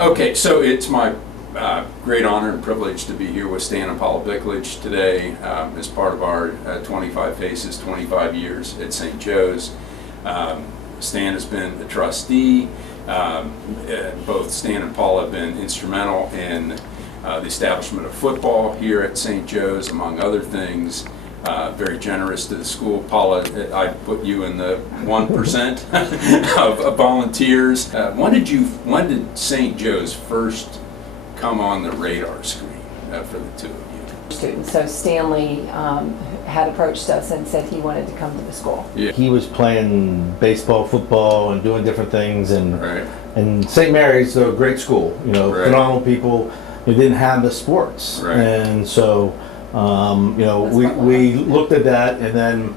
Okay, so it's my great honor and privilege to be here with Stan and Paula Bikulege today as part of our 25 Faces, 25 years at St. Joe's. Stan has been a trustee. Both Stan and Paula have been instrumental in the establishment of football here at St. Joe's, among other things. Very generous to the school. Paula, I put you in the 1% of volunteers. When did St. Joe's first come on the radar screen for the two of you? Students. So Stanley had approached us and said he wanted to come to the school. Yeah. He was playing baseball, football, and doing different things, and Right. and St. Mary's, a great school, Right. phenomenal people. We didn't have the sports, Right. and so we looked at that, and then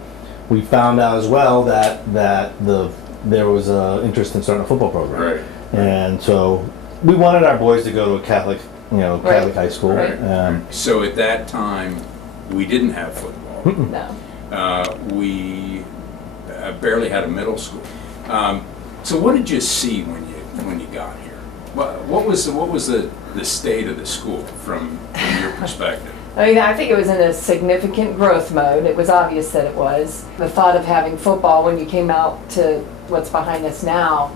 we found out as well that there was interest in starting a football program, Right. and so we wanted our boys to go to a Catholic, Catholic high school. Right. So at that time, we didn't have football. No. We barely had a middle school. So what did you see when you got here? What was the state of the school from your perspective? I mean, I think it was in a significant growth mode. It was obvious that it was. The thought of having football when you came out to what's behind us now,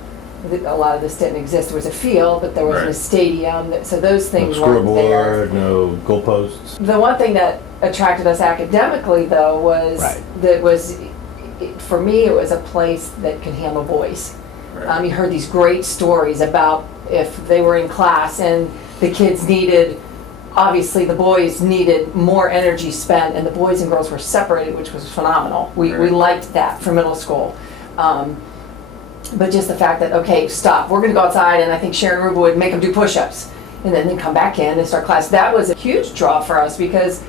a lot of this didn't exist. There was a field, but there wasn't Right. a stadium, so those No things weren't there. scoreboard, no goalposts. The one thing that attracted us academically, though, was for me, it was a place that could handle boys. Right. You heard these great stories about if they were in class and the kids needed, obviously the boys needed more energy spent, and the boys and girls were separated, which was phenomenal. We Right. liked that for middle school. But just the fact that, okay, stop, we're gonna go outside, and I think Sharon Ruba would make them do push-ups, and then come back in and start class. That was a huge draw for us because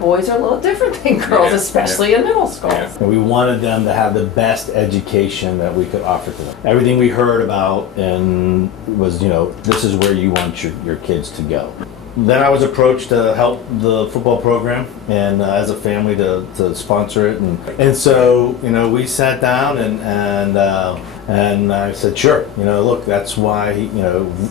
boys are a little different than girls, Yeah, especially in middle school. Yeah. And we wanted them to have the best education that we could offer to them. Everything we heard about and was, this is where you want your kids to go. Then I was approached to help the football program and as a family to sponsor it. And so, we sat down and I said, sure, look, that's why,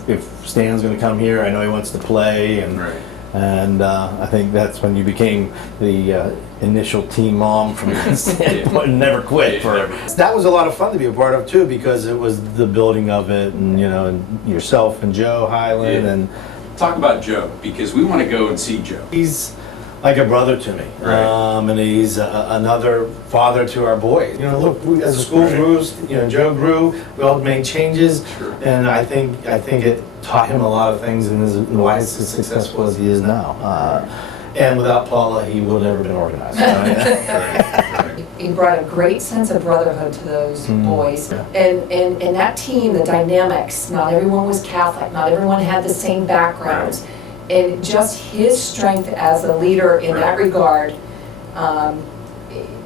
if Stan's gonna come here, I know he wants to play. And Right. And I think that's when you became the initial team mom from Never Quit. That was a lot of fun to be a part of too, because it was the building of it, and and yourself and Joe Highland, Yeah. and Talk about Joe, because we want to go and see Joe. he's like a brother to me, Right. and he's another father to our boys. Look, as the school grew, Joe grew. We all made changes, Sure. and I think it taught him a lot of things, and why he's as successful as he is now. And without Paula, he would have never been organized. He brought a great sense of brotherhood to those boys. Yeah. And that team, the dynamics, not everyone was Catholic, not everyone had the same backgrounds. And just his strength as a leader in that regard,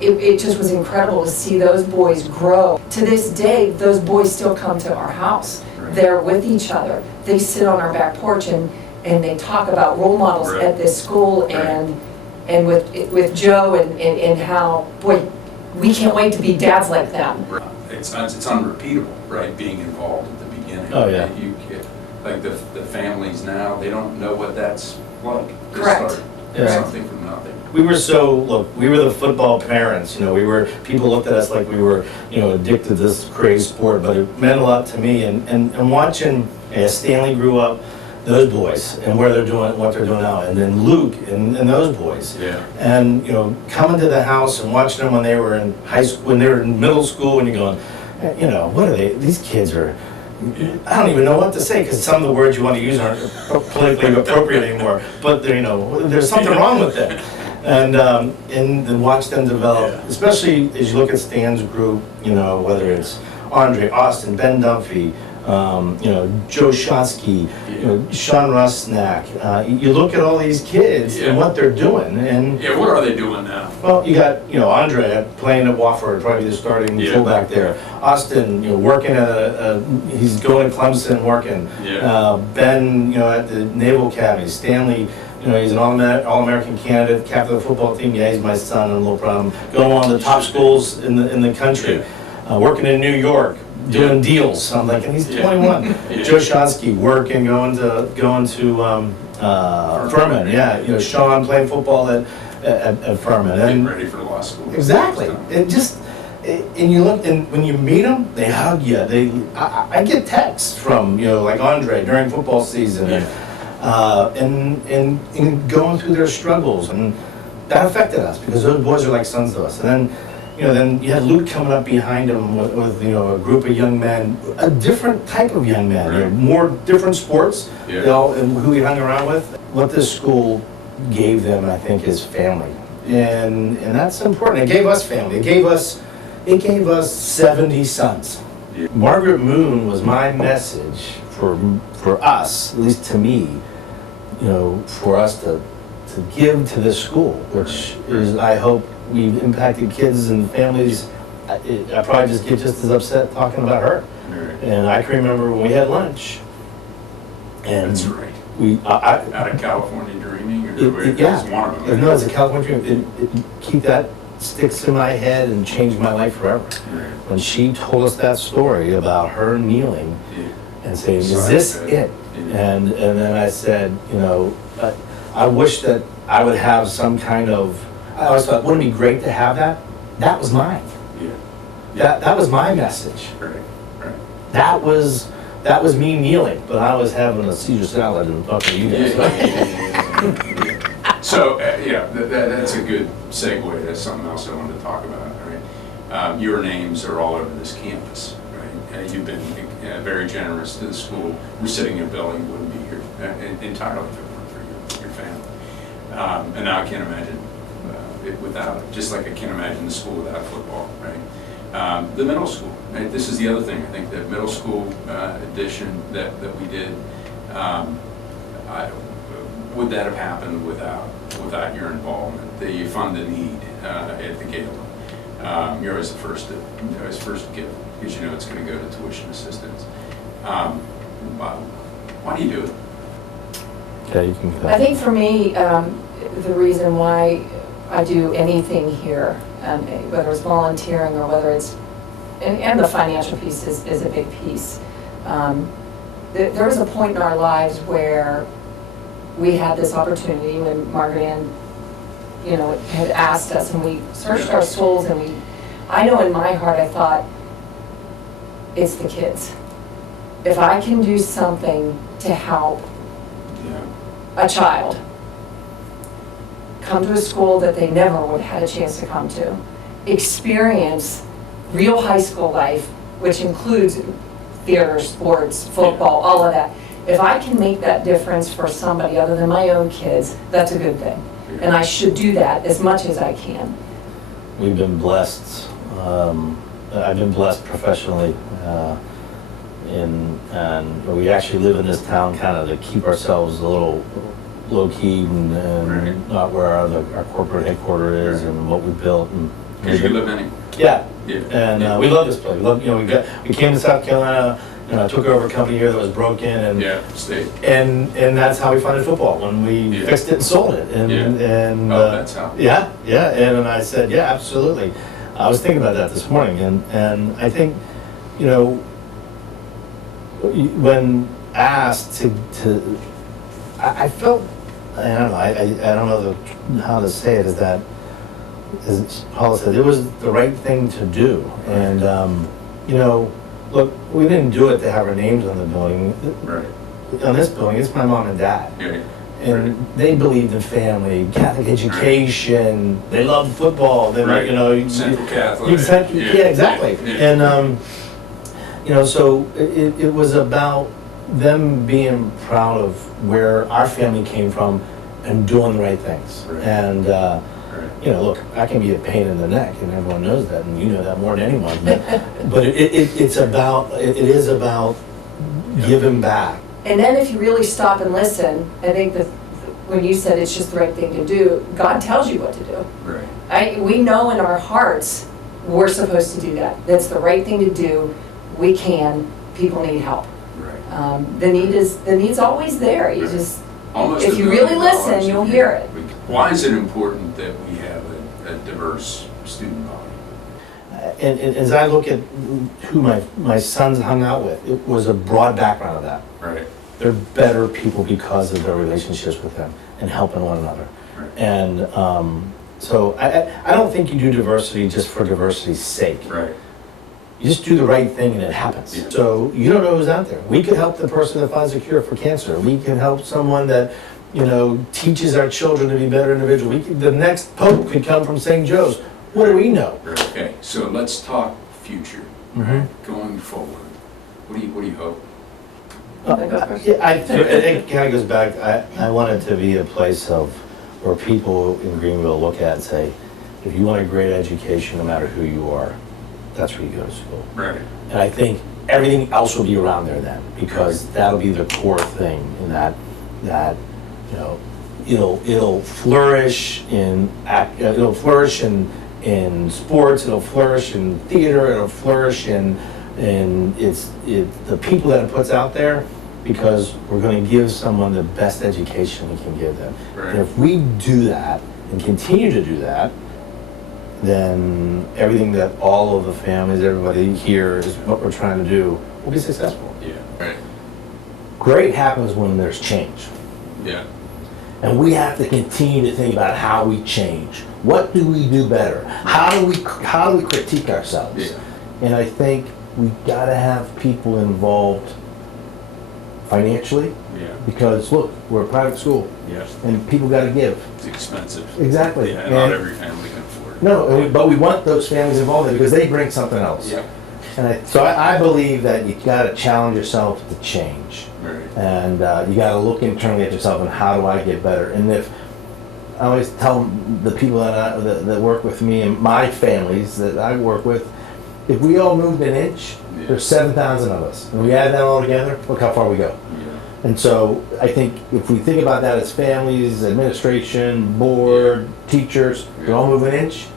it just was incredible to see those boys grow. To this day, those boys still come to our house. Right. They're with each other. They sit on our back porch and they talk about role models Right. at this school Right. and with Joe and how, boy, we can't wait to be dads like them. It's unrepeatable, right? Being involved at the beginning. Oh, yeah. You can't, like the families now, they don't know what that's like. They Correct. start Yeah. something from nothing. We were we were the football parents, people looked at us like we were, addicted to this crazy sport, but it meant a lot to me, and watching as Stanley grew up, those boys, and where they're doing, what they're doing now, and then Luke and those boys. Yeah. And, coming to the house and watching them when they were in high school, when they were in middle school, and you're going, what are they, these kids are, I don't even know what to say, because some of the words you want to use aren't politically appropriate anymore, but there's something wrong with them. And watch them develop, Yeah. especially as you look at Stan's group, whether it's Andre, Austin, Ben Dunphy, Joe Shotsky, Sean Rusnak. You look at all these kids and what they're doing, and Yeah, what are they doing now? well, you got Andre playing at Wofford, probably the starting fullback there. Austin, working at he's going to Clemson working. Yeah. Ben, at the Naval Academy. Stanley, he's an All-American candidate, captain of the football team. Yeah, he's my son, no problem. Going to one of the top schools in the country. working in New York, doing deals. I'm like, and he's 21. Joe Shonsky working, going to Furman. Yeah, Sean playing football at Furman. Getting ready for law school. Exactly. And you look, and when you meet them, they hug you. I get texts from like Andre during football season, and going through their struggles, and that affected us because those boys are like sons to us. And then you had Luke coming up behind him with a group of young men, a different type of young men, Right. more different sports, Yeah. and who we hung around with. What this school gave them, I think, is family, and that's important. It gave us family. It gave us 70 sons. Yeah. Margaret Moon was my message for us, at least to me, for us to give to this school, which is, I hope, we've impacted kids and families. I probably just get just as upset talking about her. Right. And I can remember when we had lunch, and That's right. I Out of California Dreaming, or it yeah, was one of them. no, as a California dream, keep that sticks in my head and changed my life forever. Right. When she told us that story about her kneeling Yeah. and saying, So "Is I this said, it?" yeah. And then I said, I wish that I would have some kind of. I always thought, wouldn't it be great to have that? That was mine. Yeah. That was my message. Right. Right. That was me kneeling, but I was having a Caesar salad and talking to you guys. Yeah. So, that's a good segue to something else I wanted to talk about, right? Your names are all over this campus, right? You've been very generous to the school. We're sitting in a building that wouldn't be here entirely if it weren't for your family. And now I can't imagine it without it, just like I can't imagine the school without football, right? The middle school, right? This is the other thing. I think the middle school addition that we did, would that have happened without your involvement? You fund the need at the gala. You're always the first to give because it's going to go to tuition assistance. Why do you do it? Okay, you can. I think for me, the reason why I do anything here, whether it's volunteering or whether it's, and the financial piece is a big piece. There was a point in our lives where we had this opportunity when Margaret Ann, had asked us, and we searched our souls, and I know in my heart I thought, it's the kids. If I can do something to help a child come to a school that they never would have had a chance to come to, experience real high school life, which includes theater, sports, football, all of that. If I can make that difference for somebody other than my own kids, that's a good thing. And I should do that as much as I can. We've been blessed. I've been blessed professionally, and we actually live in this town kind of to keep ourselves a little low-key and Right. not where our corporate headquarters is and what we built. Because you live anywhere. Yeah, Yeah. and we love this place. We love, we came to South Carolina. Took over a company here that was broken, and Yeah, state. and that's how we funded football when we fixed it and sold it. And That's how. yeah, and I said, yeah, absolutely. I was thinking about that this morning, and I think, when asked to I felt, I don't know, I don't know how to say it, is that, as Paula said, it was the right thing to do, and look, we didn't do it to have our names on the building. Right. On this building, it's my mom and dad. Yeah. And they believed in family, Catholic education, they loved football, they, Right. Central Catholic. Exactly, yeah, exactly. Yeah. And, so it was about them being proud of where our family came from and doing the right things. Right. And, Right. look, I can be a pain in the neck, and everyone knows that, and you know that more than anyone. But it is about giving back. And then if you really stop and listen, I think that when you said it's just the right thing to do, God tells you what to do. Right. We know in our hearts we're supposed to do that. That's the right thing to do. We can. People need help. Right. The need's always there. You just, Almost if $1 you really billion listen, you'll hear it. Why is it important that we have a diverse student body? and as I look at who my sons hung out with, it was a broad background of that. Right. They're better people because of their relationships with them and helping one another. Right. And so I don't think you do diversity just for diversity's sake. Right. You just do the right thing and it happens. Yeah. So you don't know who's out there. We could help the person that finds a cure for cancer. We can help someone that, you know, teaches our children to be better individuals. The next pope could come from St. Joe's. What do we know? Okay, so let's talk future, Mhm. going forward. What do you hope? It kind of goes back, I want it to be a place of, where people in Greenville look at and say, if you want a great education, no matter who you are, that's where you go to school. Right. And I think everything else will be around there then, because that'll be the core thing, in that you know, it'll flourish in sports, it'll flourish in theater, it'll flourish in it's the people that it puts out there, because we're going to give someone the best education we can give them. Right. And if we do that and continue to do that, then everything that all of the families, everybody here is what we're trying to do, will be successful. Yeah. Right. Great happens when there's change. Yeah. And we have to continue to think about how we change. What do we do better? How do we critique ourselves? Yeah. And I think we gotta have people involved financially, Yeah. because look, we're a private school Yeah. and people gotta give. It's expensive. Exactly. Yeah, and not every family can afford it. No, but we want those families involved in it because they bring something else. Yeah. And so I believe that you gotta challenge yourself to change. Right. And you got to look internally at yourself and how do I get better. And if I always tell the people that work with me and my families that I work with, if we all moved an inch, Yeah. there's 7,000 of us, and we add that all together, look how far we go. Yeah. And so I think if we think about that as families, administration, board, teachers, we all move an inch,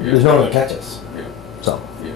Yeah. there's no one to catch us. Yeah. So. Yeah.